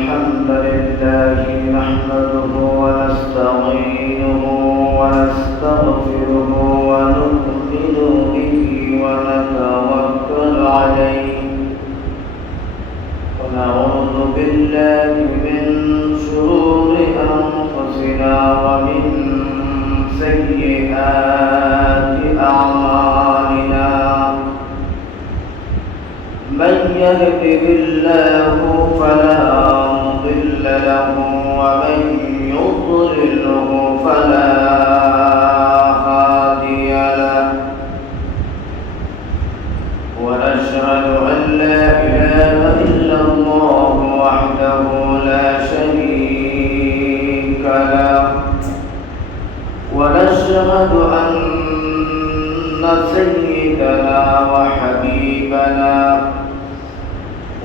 الحمد لله نحمده ونستعينه ونستغفره ونؤمن به ونتوكل عليه ونعوذ بالله من شرور أنفسنا ومن سيئات أعمالنا من يهده الله فلا مضل له ومن يضلله فلا هادي له ونشهد أن لا إله إلا الله وحده لا شريك له ونشهد أن سيدنا وحبيبنا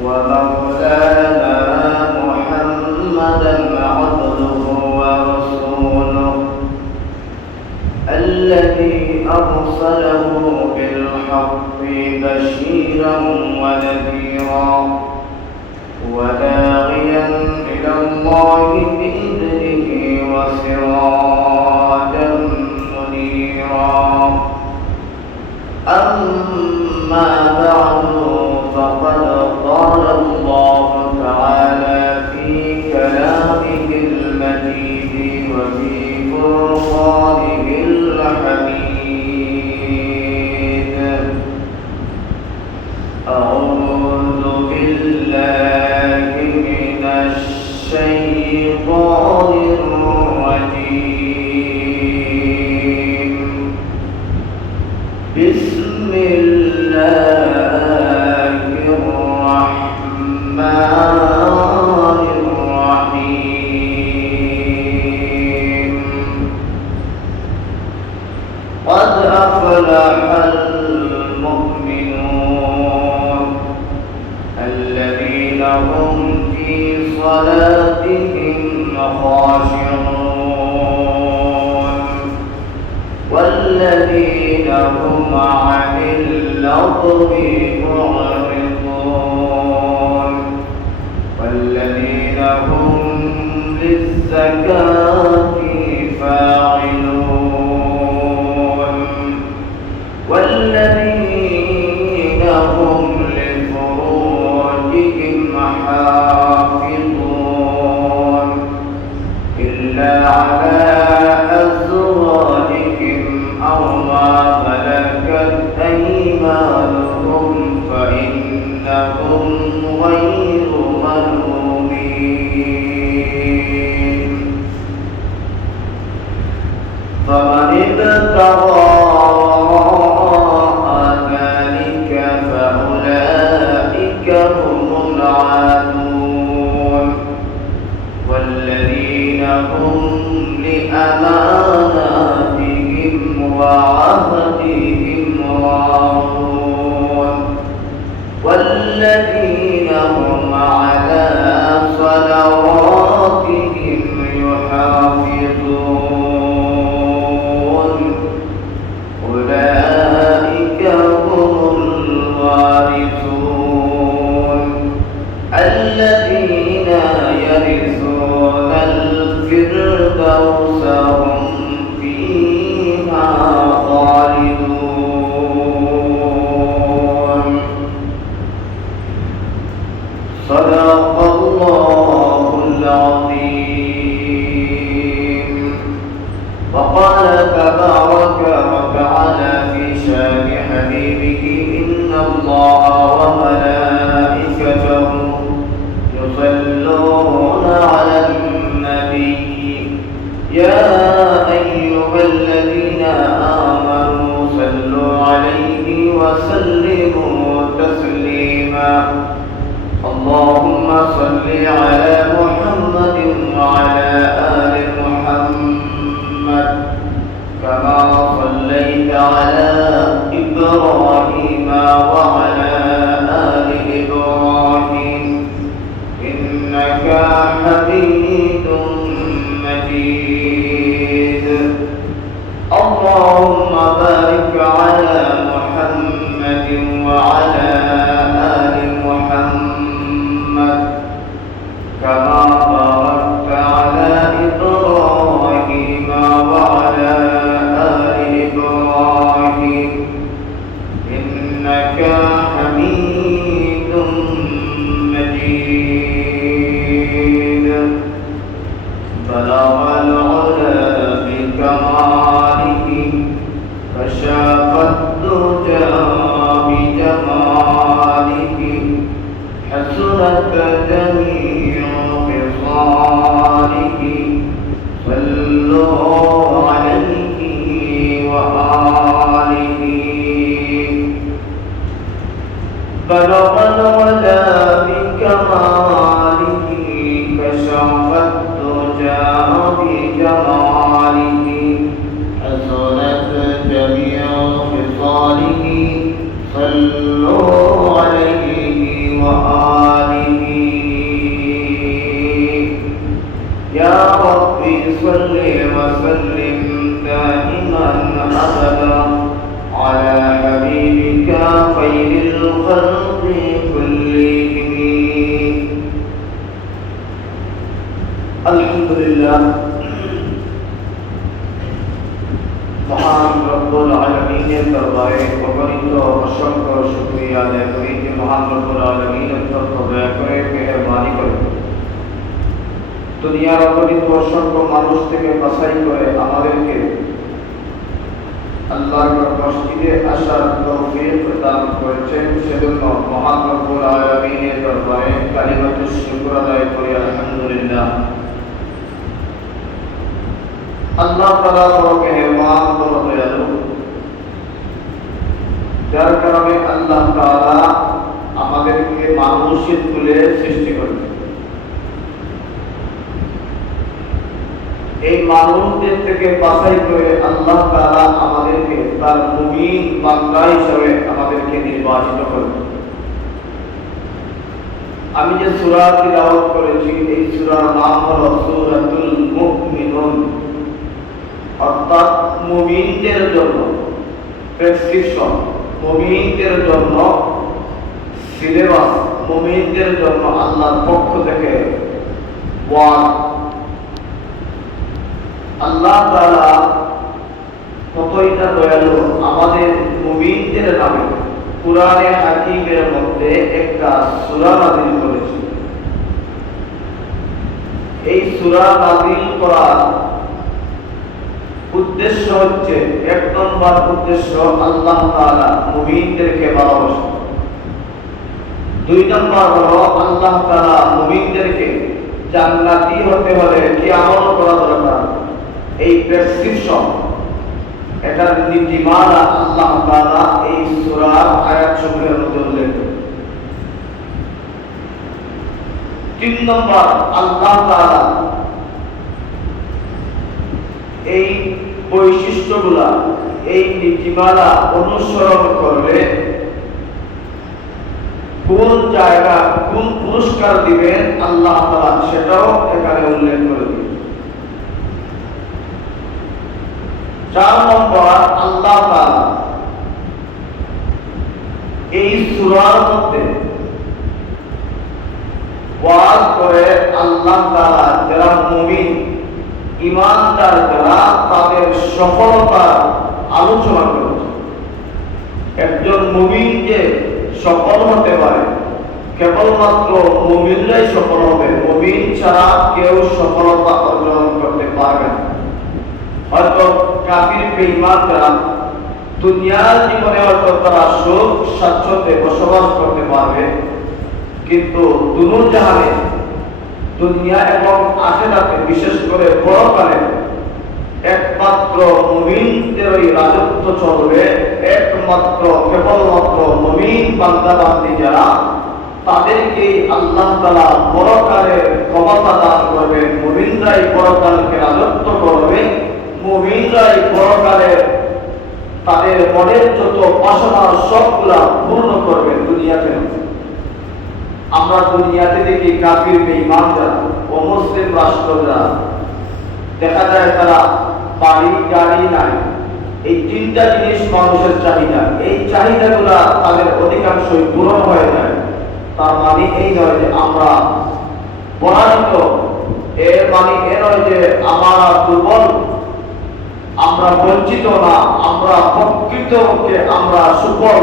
ومولانا محمدا عبده ورسوله الذي أرسله بالحق بشيرا ونذيرا وداعيا إلى الله بإذنه وسراجا منيرا أما بعد فقد قال الله تعالى في كلامه المجيد وفي فرقانه الحميد أعوذ بالله من الشيطان الرجيم بسم الله الرحمن الرحيم قد أفلح المؤمنون الذين هم في صلاتهم خاشعون والذين هم عن اللغو معرضون والذين هم للزكاة فاعلون والذين هم لفروجهم حافظون إلا على أزواجهم أو ما ملكت أيمانهم فإنهم غير ملومين فمن ابتغى ذلك فأولئك هم العادون والذين هم لأماناتهم وعهدهم راعون والذين هم على صلواتهم يحافظون أولئك هم الوارثون الذين يرثون الفردوس هم فيها خالدون صدق الله العظيم وقال تبارك وتعالى في شان حبيبه إن الله وملائكته يصلون على النبي يا أيها الذين آمنوا صلوا عليه وسلموا تسليما اللهم صل على محمد وعلى آل محمد كما صليت على إبراهيم وعلى آل إبراهيم إنك حميد مجيد اللهم بارك على محمد وعلى آل محمد كما بلغ العلا بكماله كشف الدجى بجماله حسنت جميع خصاله صلوا عليه وآله بلغ العلا بكماله كشف الدجى بجماله حسنت جميع خصاله صلوا عليه وآله يا ربي صل وسلم دائما أبدا على حبيبك خير الخلق كلهم الحمد لله মহান রব্বুল আলামিনের দরবারে অগণিত অসংখ্য শুকরিয়া আদায় করি যে মহান রব্বুল আলামিন অত্যন্ত দয়া করে মেহেরবানি করে দুনিয়ার অগণিত অসংখ্য মানুষ থেকে বাছাই করে আমাদেরকে আল্লাহর মসজিদে আসার তৌফিক দান করেছেন সেজন্য মহান রব্বুল আলামিনের দরবারে কালিমাতুশ শুকর আদায় করি আলহামদুলিল্লাহ। আল্লাহ তাআলা বড় মেহেরবান বড় দয়ালু, যার কারণে আল্লাহ তাআলা আমাদেরকে মানুষের তুলে সৃষ্টি করেছেন। এই মানুষদের থেকে বাছাই করে আল্লাহ তাআলা আমাদেরকে তার মুমিন বান্দা হিসেবে আমাদেরকে নির্বাচিত করেছেন। আমি যে সূরা তিলাওয়াত করেছি এই সূরার নাম হলো সূরাতুল মুমিনুন, অর্থাৎ মুমিনদের জন্য প্রেসক্রিপশন, মুমিনদের জন্য সিলেবাস, মুমিনদের জন্য আল্লাহর পক্ষ থেকে ওয়াজ। আল্লাহ তাআলা কতই না দয়ালু, আমাদের মুমিনদের নামে কুরআনে হাকীমের মধ্যে একটা সূরা নাযিল করেছেন। এই সূরা নাযিল করার উদ্দেশ্য হচ্ছে, এক নম্বর উদ্দেশ্য আল্লাহ তাআলা মুমিনদেরকে ভালোবাসেন। দুই নম্বর হলো আল্লাহ তাআলা মুমিনদেরকে জান্নাতি হতে হলে কি আমল করা দরকার, এই প্রেসক্রিপশন, এটার নীতিমালা আল্লাহ তাআলা এই সূরার আয়াতসমূহের মধ্যে উল্লেখ করেছেন। তিন নম্বর, আল্লাহ তাআলা এই বৈশিষ্ট্যগুলা, এই নীতিমালা অনুসরণ করলে কোন জায়গা কোন পুরস্কার দিবেন আল্লাহ তাআলা সেটাও এখানে উল্লেখ করে দিয়েছেন। চার নম্বর, আল্লাহ তাআলা এই সূরার মধ্যে ওয়াজ করে আল্লাহ তাআলা যারা মুমিন ঈমানদার যারা তাদের সফলতার আলোচনা করেছে। একজন মুমিন যে সফল হতে পারে কেবলমাত্র মুমিনরাই সফল হবে, মুমিন ছাড়া কেউ সফলতা অর্জন করতে পারবে না। হয়তো কাফির বেঈমান যারা দুনিয়ার জীবনে হয়তো তারা সুখ স্বাচ্ছন্দ্যে বসবাস করতে পারবে, কিন্তু দুনিয়ার জাহানে, দুনিয়া এবং আখিরাতে, বিশেষ করে পরকালে একমাত্র মুমিনদেরই রাজত্ব চলবে। একমাত্র কেবলমাত্র মুমিন বান্দা বান্দি যারা, তাদেরকেই আল্লাহ তাআলা পরকালে ক্ষমতা দান করবেন। মুমিনরাই পরকালকে রাজত্ব করবে, মুমিনরাই পরকালে তাদের মনের যত বাসনা সবগুলা পূর্ণ করবে দুনিয়াতে। আমরা দুনিয়াতে দেখি কাফির বেঈমান যারা, অমুসলিম রাষ্ট্র যারা, দেখা যায় তারা বাড়ি গাড়ি নাই, এই তিনটা জিনিস মানুষের চাহিদা, এই চাহিদাগুলা তাদের অধিকাংশই পূরণ হয়ে যায়। তার মানে এই নয় যে আমরা পরাজিত, এর মানে এ নয় যে আমরা দুর্বল, আমরা বঞ্চিত না, আমরা প্রকৃতকে আমরা সফল।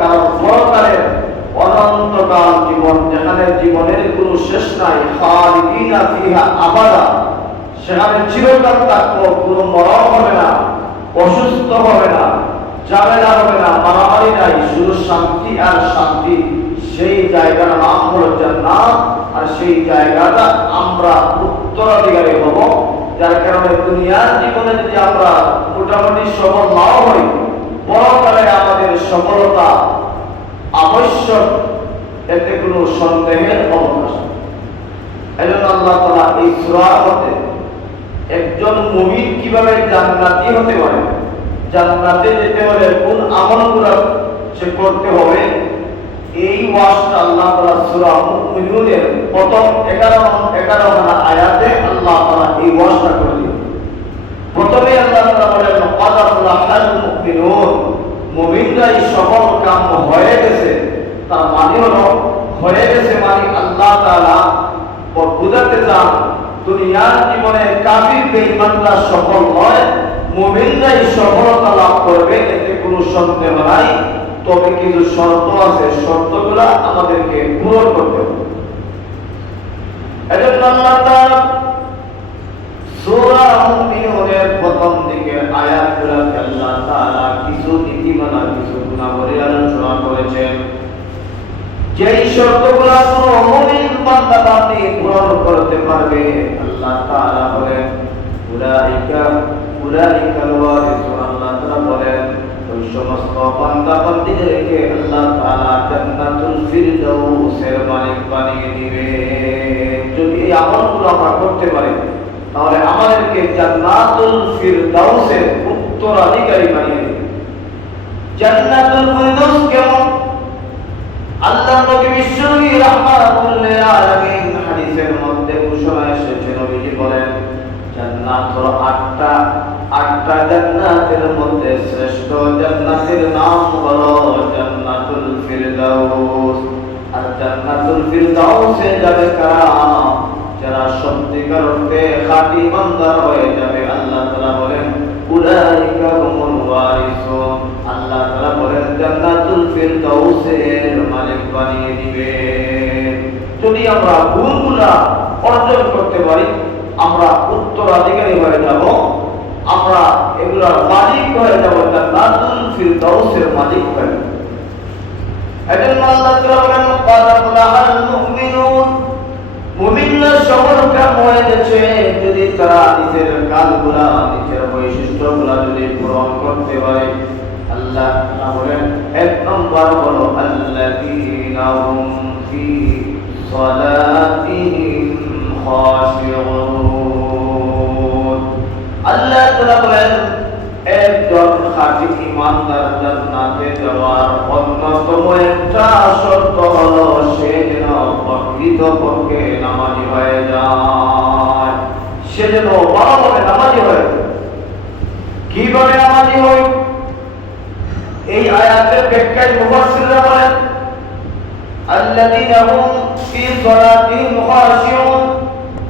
কারণ পরকালের অনন্তকাল জীবন, যেখানে জীবনের কোনো শেষ নাই, খালিদিনা ফিহা আবাদা, সেখানে চিরকাল থাকবো, কোনো মরণ হবে না, অসুস্থ হবে না, ঝামেলা হবে না, মারামারি নাই, শুধু শান্তি আর শান্তি। সেই জায়গার নাম হলো জান্নাত। আর সেই জায়গাটা আমরা উত্তরাধিকারী হব। যার কারণে দুনিয়ার জীবনে যদি আমরা মোটামুটি সফল নাও হই, পরকালে আমাদের সফলতা আবশ্যক, এতে কোনো সন্দেহের অবকাশ নেই। এজন্য আল্লাহ তাআলা এই সূরার মধ্যে একজন মুমিন কিভাবে জান্নাতি হতে পারে, জান্নাতে যেতে হলে কোন আমলগুলো সে করতে হবে, এই ওয়াজটা আল্লাহ তাআলা সূরা মুমিনুনের প্রথম 11 আয়াতে আল্লাহ তাআলা এই ওয়াজটা করে দিলেন। প্রথমে আল্লাহ তাআলা বলেন ক্বাদ আফলাহাল মুমিনুন, মুমিনরা এই সফল কাম হয়ে গেছে। তার মানে হলো হয়ে গেছে মানে আল্লাহ তাআলা বুঝাতে চান দুনিয়ার জীবনে কাফির বেঈমানরা সফল হয়, মুমিনরাই সফলতা লাভ করবে, এতে কোনো সন্দেহ নাই। তবে কিছু শর্ত আছে, শর্তগুলো আমাদেরকে পূরণ করতে হবে। এজন্য আল্লাহ তাআলা সূরা মুমিনুনের প্রথম দিকের আয়াতগুলোতে আল্লাহ তাআলা কিছু নীতিমালা, কিছু গুণাবলী আলোচনা করেছেন। যেই শর্তগুলো কোনো মুমিন বান্দা বান্দী পূরণ করতে পারবে, আল্লাহ তাআলা বলেন উলাইকাল ওয়ারিসুন। আল্লাহ তাআলা বলেন ওই সমস্ত বান্দা বান্দীদেরকে আল্লাহ তাআলা জান্নাতুল ফিরদাউসের মালিক বানিয়ে দিবে। যদি এই আমলগুলো আমরা করতে পারি, তাহলে আমাদেরকে জান্নাতুল ফিরদাউসের উত্তরাধিকারী বানিয়ে দিবে। জান্নাতুল ফিরদাউস কেমন? আল্লাহ নবী বিশ্বনবী রাহমাতুল লিল আলামিন হাদিসের মধ্যে ঘোষণা এসেছে, নবীজি বলেন জান্নাত হলো আটটা জান্নাতের মধ্যে শ্রেষ্ঠ জান্নাতের নাম হলো জান্নাতুল ফিরদাউস। আর জান্নাতুল ফিরদাউসে যাবে কারা? যারা সত্যিকার অর্থে খাঁটি ইমানদার হয়ে যাবে। আল্লাহ তাআলা বলেন উলাইকা হুমুল ওয়ারিসুন। আল্লাহ তাআলা বলেন জান্নাতুল ফিরদাউসের মালিক বানিয়ে দিবে। যদি আমরা গুণগুলা অর্জন করতে পারি, আমরা উত্তরাধিকারী হয়ে যাব, আমরা এগুলার মালিক হয়ে যাব, জান্নাতুল ফিরদাউসের মালিক হয়ে যাব। এজন্য আল্লাহ তাআলা বলেন ক্বাদ আফলাহাল মুমিনুন, মুমিনরা সফল কাম হয়ে গেছে যদি তারা নিজের কাজগুলা, নিজের বৈশিষ্ট্যগুলা যদি পূরণ করতে পারে। আল্লাহ তাআলা বলেন এক নম্বর হলো আল্লাযীনা হুম ফি সালাতিহিম খাশিউন। আল্লাহ তাআলা বলেন একজন খাঁটি ঈমানদার জান্নাতে যাওয়ার অন্যতম একটা শর্ত হলো সে যেন প্রকৃতপক্ষে নামাজি হয়ে যায়। সে যেন ভালোভাবে নামাজি হয়। কিভাবে নামাজি হয়? এই আয়াতের ব্যাখ্যায় মুফাসসিররা বলেন আল্লাযীনা হুম ফি সালাতিহিম খাশিউন।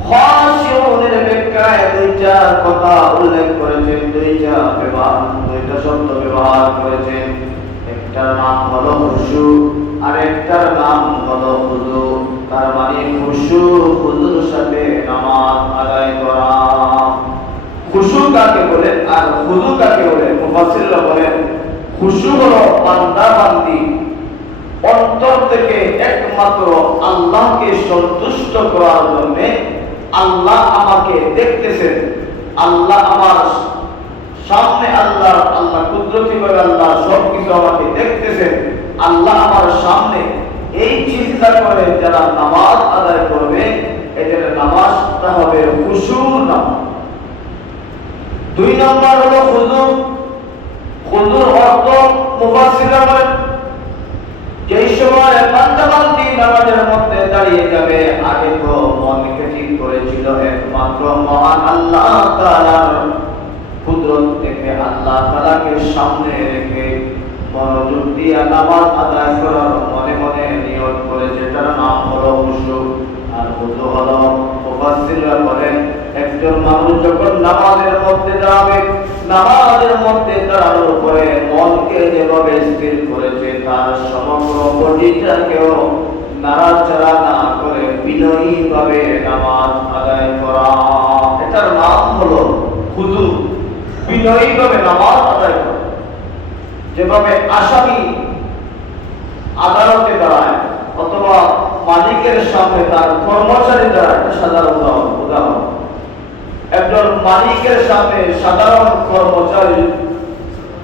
খাশিউনের ব্যাখ্যায় দুইটা কথা উল্লেখ করেছেন, দুইটা শব্দ ব্যবহার করেছেন। একটার নাম হলো খুশু আর একটার নাম হলো খুযু। তার মানে খুশু খুযুর সাথে নামাজ আদায় করা। খুশু কাকে বলে আর খুযু কাকে বলে? মুফাসসিররা বলেন খুশু হলো বান্দা বান্দি অন্তর থেকে একমাত্র আল্লাহকে সন্তুষ্ট করার জন্য, আল্লাহ আমাকে দেখতেছেন, আল্লাহ আমার সামনে, আল্লাহ কুদরতিভাবে আল্লাহ সবকিছু আমাকে দেখতেছেন, আল্লাহ আমার সামনে, এই চিন্তা করে যারা নামাজ আদায় করবে, এদের নামাজটা হবে খুশুর নামাজ। দুই নম্বর হলো খুযু। খুযুর অর্থ মুফাসসিররা বলেন যেই সময় বান্দা বান্দি নামাজের মধ্যে দাঁড়িয়ে যাবে, আগে তো মনকে ঠিক করেছিল একমাত্র মহান আল্লাহ তাআলার কুদরত থেকে, আল্লাহ তাআলাকে সামনে রেখে মনোযোগ দিয়ে নামাজ আদায় করার মনে মনে নিয়ত করে, যেটার নাম হলো খুশু। আর খুযু হলো মুফাসসিররা বলেন একজন মানুষ যখন নামাজের মধ্যে দাঁড়াবে, নামাজের মধ্যে দাঁড়ানোর পরে মনকে যেভাবে স্থির করেছে, তার সমগ্র বডিটাকেও নাড়াচাড়া না করে বিনয়ীভাবে নামাজ আদায় করা, এটার নাম হলো খুদু। বিনয়ীভাবে নামাজ আদায় করা। যেভাবে আসামি আদালতে দাঁড়ায় অথবা মালিকের সামনে তার কর্মচারী দাঁড়ায়, সাধারণ উদাহরণ। একজন মালিকের সামনে সাধারণ কর্মচারী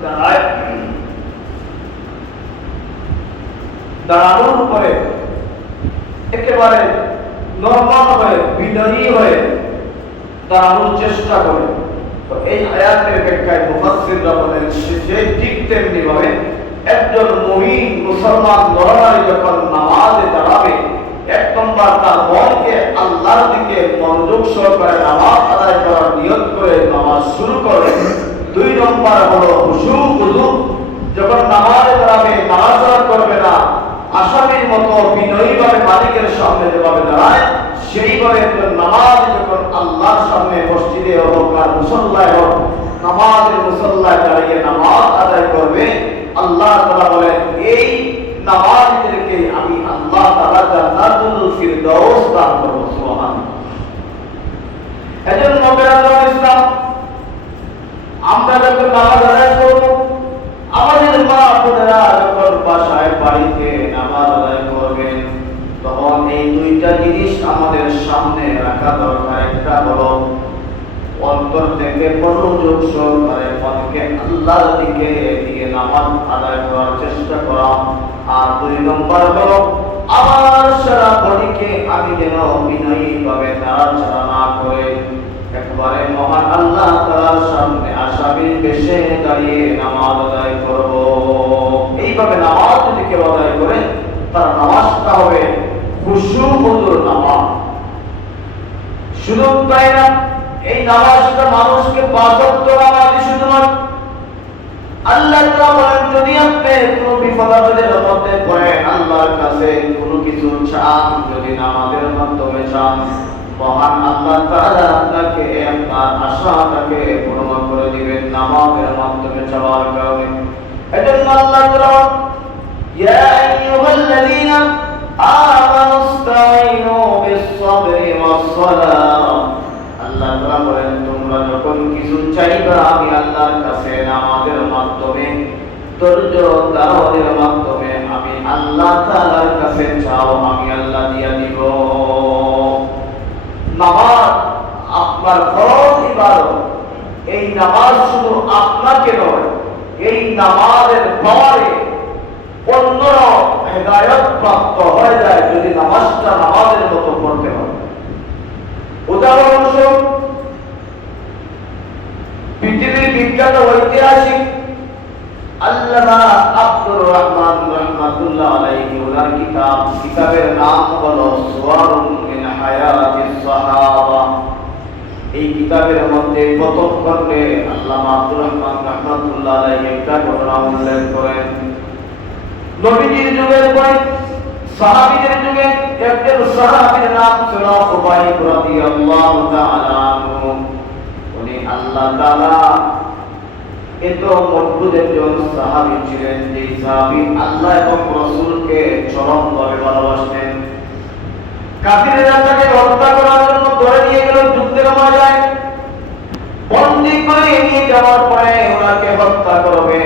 দাঁড়ায়, দাঁড়ানোর পরে একেবারে নরমাল হয়ে বিনয়ী হয়ে দাঁড়ানোর চেষ্টা করে। তো এই আয়াতের ব্যাখ্যায় মুফাসসিররা বলেন যে ঠিক তেমনি ভাবে একজন মুমিন মুসলমান নরনারী যখন নামাজে দাঁড়াবে, এক নম্বর তার মনকে আল্লাহর দিকে মনোযোগ সহকারে নামাজ আদায় করার নিয়ত করে নামাজ শুরু করে। দুই নম্বর হলো খুশু খুদু, যখন নামাজে দাঁড়াবে নাড়াচাড়া করবে না, আসামির মতো বিনয়ীভাবে মালিকের সামনে যেভাবে দাঁড়ায় সেইভাবে একজন নামাজ যখন আল্লাহর সামনে মসজিদে হোক আর মুসল্লায় হোক নামাজের মুসল্লায় দাঁড়িয়ে নামাজ আদায় করবে, আল্লাহ তাআলা বলেন এই নামাজীদেরকে আমি আল্লাহ তাআলা জান্নাতুল ফিরদাউস দান করব। সুবহানাল্লাহ। এজন্য নবীর ইসলাম আমরা যখন নামাজ আদায় করব, আমাদের মা বোনেরা যখন বাসায় বাড়িতে নামাজ আদায় করবেন, তখন এই দুইটা জিনিস আমাদের সামনে রাখা দরকার। একটা হলো অন্তর থেকে মনোযোগ সহকারে মনকে আল্লাহর দিকে দিয়ে নামাজ আদায় করার চেষ্টা করা। আর দুই নম্বর হলো আমার সারা বডিকে আমি যেন বিনয়ীভাবে নাড়াচাড়া না করে একবারে মহান আল্লাহ তাআলার সামনে আসামির বেশে দাঁড়িয়ে নামাজ আদায় করব। এইভাবে নামাজ যদি কেউ আদায় করে তার নামাজটা হবে খুশু খুদুর নামাজ। শুধু তাই না, এই নামাজটা মানুষকে বাজত্ব নামাজ শুধু নয়, আল্লাহ তাআলা বলেন যদি আপনি কোনো বিপদের মধ্যে পড়েন, আল্লাহর কাছে কোনো কিছু চান, যদি নামাজের মাধ্যমে চান, মহান আল্লাহ তাআলা আপনাকে আপনার আশাটাকে পূরণ করে দিবেন নামাজের মাধ্যমে চাওয়ার কারণে। এজন্য আল্লাহ তাআলা ইয়া আইয়ুহাল্লাযীনা আমানুস্তাঈনু বিস-সাবরি ওয়াস-সালাহ, আল্লাহ তাআলা বলেন তোমরা যখন কিছু চাইবা আমি আল্লাহর কাছে নামাজের মাধ্যমে ধৈর্য ধারণের মাধ্যমে আমি আল্লাহ তাআলার কাছে চাও, আমি আল্লাহ দিয়া দিব। নামাজ আপনার ফরজ ইবাদত। এই নামাজ শুধু আপনাকে নয়, এই নামাজের পাওয়ারে অন্যরা হেদায়েত প্রাপ্ত হয়ে যায় যদি নামাজটা নামাজের মতো পড়তে হয়। উদাহরণস্বরূপ পৃথিবীর বিখ্যাত ঐতিহাসিক আল্লামা আব্দুর রহমান রাহমাতুল্লাহ আলাইহি ওনার কিতাবের নাম হলো সুওয়ারুন মিন হায়াতিস সাহাবা। এই কিতাবের মধ্যে প্রথম খণ্ডে আল্লামা আব্দুর রহমান রাহমাতুল্লাহ আলাইহি একটা ঘটনা উল্লেখ করেন। নবীজির যুগের পরে সাহাবীদের যুগে একজন সাহাবীর নাম ছিল খুবাইব রাদিয়াল্লাহু তাআলা আনহু। উনি আল্লাহ তাআলা এত মজবুত একজন সাহাবী ছিলেন যে সাহাবী আল্লাহ এবং রাসূলকে চরমভাবে ভালোবাসতেন। কাফিররা তাকে হত্যা করার জন্য ধরে নিয়ে গেল যুদ্ধের ময়দানে, বন্দী করে নিয়ে যাওয়ার পরে ওনাকে হত্যা করবে।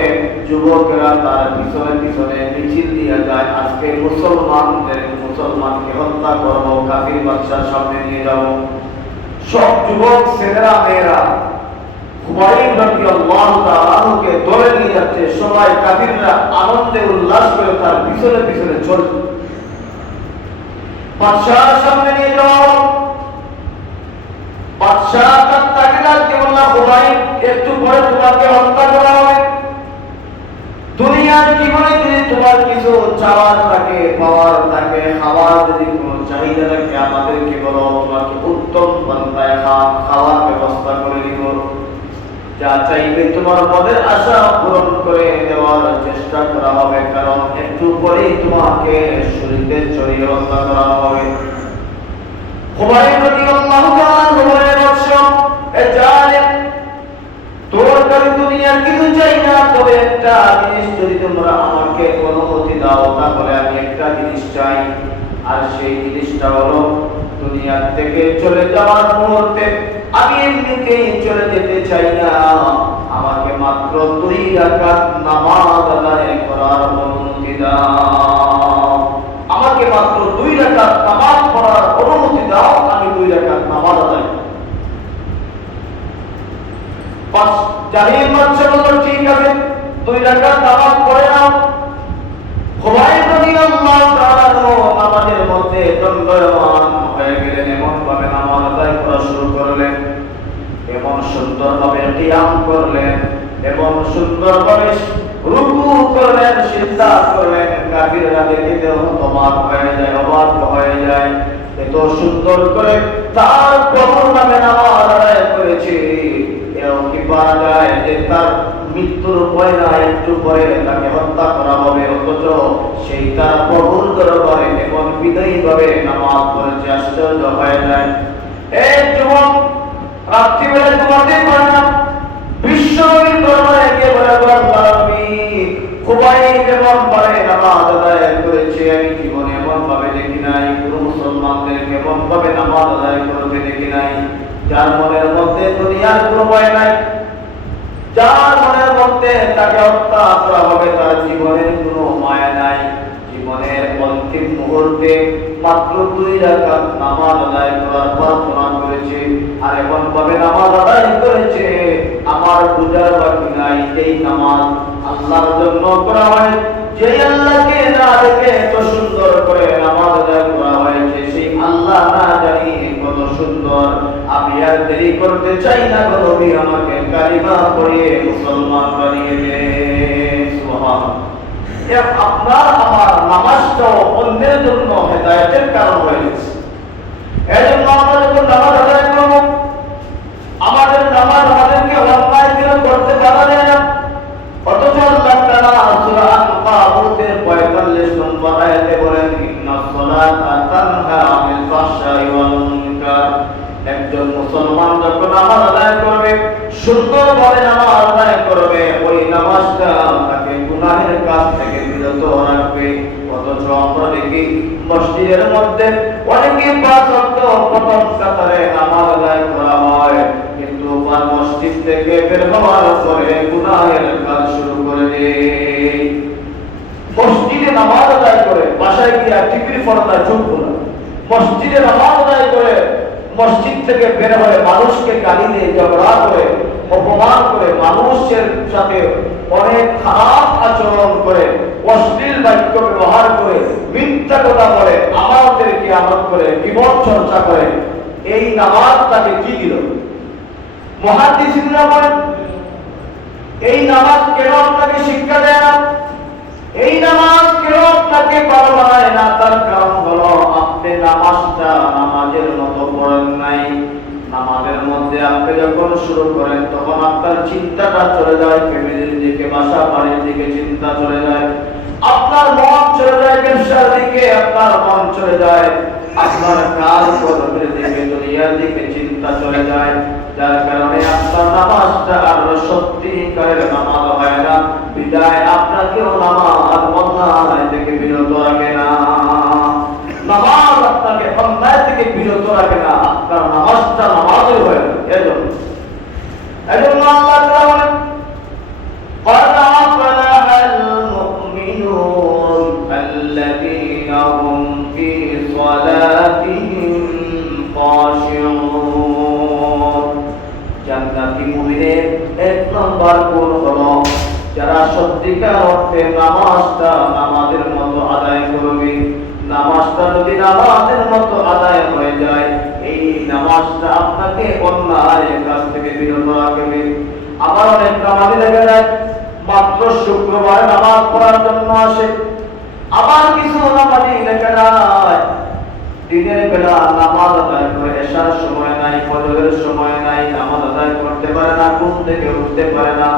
যুবকেরা তার পিছনে পিছনে মিছিল দিয়ে যায়, আজকে মুসলমানকে হত্যা করবো, কাফির বাদশার সামনে নিয়ে যাব। সব যুবক ছেলেরা মেয়েরা খুবাইব রাদিয়াল্লাহু তাআলাকে ধরে নিয়ে যাচ্ছে, সবাই কাফিররা আনন্দে উল্লাস করে তার পিছনে পিছনে চলছে। বাদশার সামনে নিয়ে যাও, বাদশাহ তাকে ডাকতে বলল খুবাইব একটু পরে তোমাকে হত্যা করা হবে। দুনিয়ার জীবনে যদি তোমার কিছু চাওয়ার থাকে, পাওয়ার থাকে, খাওয়ার যদি কোনো চাহিদা থাকে আমাদেরকে বলো, তোমাকে উত্তম পন্থায় খাওয়ার ব্যবস্থা করে দিব। যা চাইবে তোমার মনের আশা পূরণ করে দেওয়ার চেষ্টা করা হবে, কারণ একটু পরেই তোমাকে শরীরে চড়িয়ে হত্যা করা হবে। খুবাইব রাদিয়াল্লাহু তাআলা বলেন এ জালেম, তোর কাছে দুনিয়ার কিছু চাই না, তবে একটা জিনিস যদি তোমরা আমাকে অনুমতি দাও তাহলে আমি একটা জিনিস চাই। আর সেই জিনিসটা হলো দুনিয়া থেকে চলে যাওয়ার মুহূর্তে আমি এমনিতেই চলে যেতে চাই না, আমাকে মাত্র 2 রাকাত নামাজ আদায় করার অনুমতি দাও। আমাকে মাত্র 2 রাকাত নামাজ পড়ার অনুমতি দাও, আমি 2 রাকাত নামাজ আদায় করব। পাঁচ জাহির মানছে ঠিক আছে, 2 রাকাত নামাজ পড়ে নাও। খুবাইব রাদিয়াল্লাহু তাআলা নামাজের মধ্যে দণ্ডায়মান হয়ে গেলেন, এমন ভাবে নামাজ আদায় করা শুরু করলেন, এমন সুন্দরভাবে কিয়াম করলেন, এমন সুন্দরভাবে রুকু করলেন, সিজদা করলেন, কাফিররা দেখে হতবাক হয়ে যায়, অবাক হয়ে যায়। এত সুন্দর করে তার প্রভুর নামে নামাজ আদায় করেছে, এও কি পারা যায় যে তার মৃত্যুর ভয় না, একটু পরে তাকে হত্যা করা হবে, অথচ সেই তার প্রভুর দরবারে এমন বিদায়ী ভাবে নামাজ পড়েছে। আশ্চর্য হয়ে যায়। এই যুবক, রাত্রিবেলা ঘুমাতে পারে না, বিশ্বনবীর দরবারে গিয়ে বলে, আমি খুবাইব এমন ভাবে নামাজ আদায় করেছে, আমি জীবনে এমন ভাবে দেখি নাই, পুরো মুসলমানদেরকে এমন ভাবে নামাজ আদায় করতে দেখি নাই, যার মনের মধ্যে দুনিয়ার কোনো ভয় নাই, যার মনের মধ্যে তাকে হত্যা করা হবে তার জীবনের কোনো মায়া নাই। জীবনের অন্তিম মুহূর্তে মাত্র 2 রাকাত নামাজ আদায় করার প্রার্থনা করেছে, আর এমন ভাবে নামাজ আদায় করেছে আমার বুঝার বাকি নাই। এই নামাজ আল্লাহর জন্য করা হয়, যে আল্লাহকে না দেখে এত সুন্দর করে নামাজ আদায় করা হয়েছে, সেই আল্লাহ না জানি কত সুন্দর। আমি আর দেরি করতে চাই না, নবী আমাকে কালিমা পড়িয়ে মুসলমান বানিয়ে দেন। সুবহানাল্লাহ। আপনার আমার নামাজটাও অন্যের জন্য হেদায়েতের কারণ হয়ে গেছে। এই জন্য আমরা যখন নামাজ আদায় করব, আমাদের নামাজ আমাদেরকে অন্যায় করতে বাধা দেয় না। অথচ আল্লাহ তাআলা সূরা আল-কাবুতের 45 নম্বর আয়াতে বলেন, ইন্নাস সালাতা তানহা আনিল ফাহশাই ওয়াল মুনকার। একজন মুসলমান যখন নামাজ আদায় করবে, সুন্দরভাবে নামাজ আদায় করবে, ওই নামাজটা তাকে গুনাহের কাজ থেকে বিরত রাখবে। অথচ আমরা দেখি মসজিদের মধ্যে অনেকে 5 ওয়াক্ত প্রথম কাতারে নামাজ আদায় করা হয়, কিন্তু মসজিদ থেকে বের হওয়ার পরে গুনাহের কাজ শুরু করে দেয়। মসজিদে নামাজ আদায় করে বাসায় গিয়ে টিভির পর্দায় ঝুঁকবো না, মসজিদে নামাজ আদায় করে মসজিদ থেকে বের হয়ে মানুষকে গালি দিয়ে ঝগড়া করে অপমান করে মানুষের সাথে অনেক খারাপ আচরণ করে অশ্লীল বাক্য ব্যবহার করে মিথ্যা কথা বলে আমাদেরকে আমল করে বিপদ চর্চা করে, এই নামাজ তাকে কি দিল? মুহাদ্দিসিনরা বলেন, এই নামাজ কেন আপনাকে শিক্ষা দেয় না, এই নামাজ কেন আপনাকে ভালো বানায় না? তার কারণ হলো আপনি নামাজটা নামাজের মতো পড়েন নাই। নামাজের মধ্যে আপনি যখন শুরু করেন তখন আপনার চিন্তাটা চলে যায় ফ্যামিলির দিকে, বাসা বাড়ির দিকে চিন্তা চলে যায়, আপনার মন চলে যায় ব্যবসার দিকে, আপনার মন চলে যায় আপনার কাজ কর্মের দিকে, দুনিয়ার দিকে চিন্তা চলে যায়, যার কারণে আপনার নামাজটা আর সত্যিকারের নামাজ হয় না। বিদায় আপনাকেও নামাজ অন্যায় থেকে বিরত রাখে না, নামাজ আপনাকে অন্যায় থেকে বিরত রাখে না, আপনার নামাজটা নামাজই হয় না। এজন্য আল্লাহ তাআলা বলেন, قد أفلح المؤمنون الذين هم في صلاتهم خاشعون। জান্নাতি মুমিনের 1 নম্বর গুণ হলো যারা সত্যিকার অর্থে নামাজটা নামাজের মতো আদায় করবে। নামাজটা যদি নামাজের মতো আদায় হয়ে যায়, এই নামাজটা আপনাকে অন্যায় কাজ থেকে বিরত রাখবে। আবার অনেক নামাজি দেখা যায় মাত্র শুক্রবার নামাজ পড়ার জন্য আসে, আবার কিছু নামাজি দেখা যায় দিনের বেলা নামাজ আদায় করে এশার সময় নাই, ফজরের সময় নাই, নামাজ আদায় করতে পারে না, ঘুম থেকে উঠতে পারে না।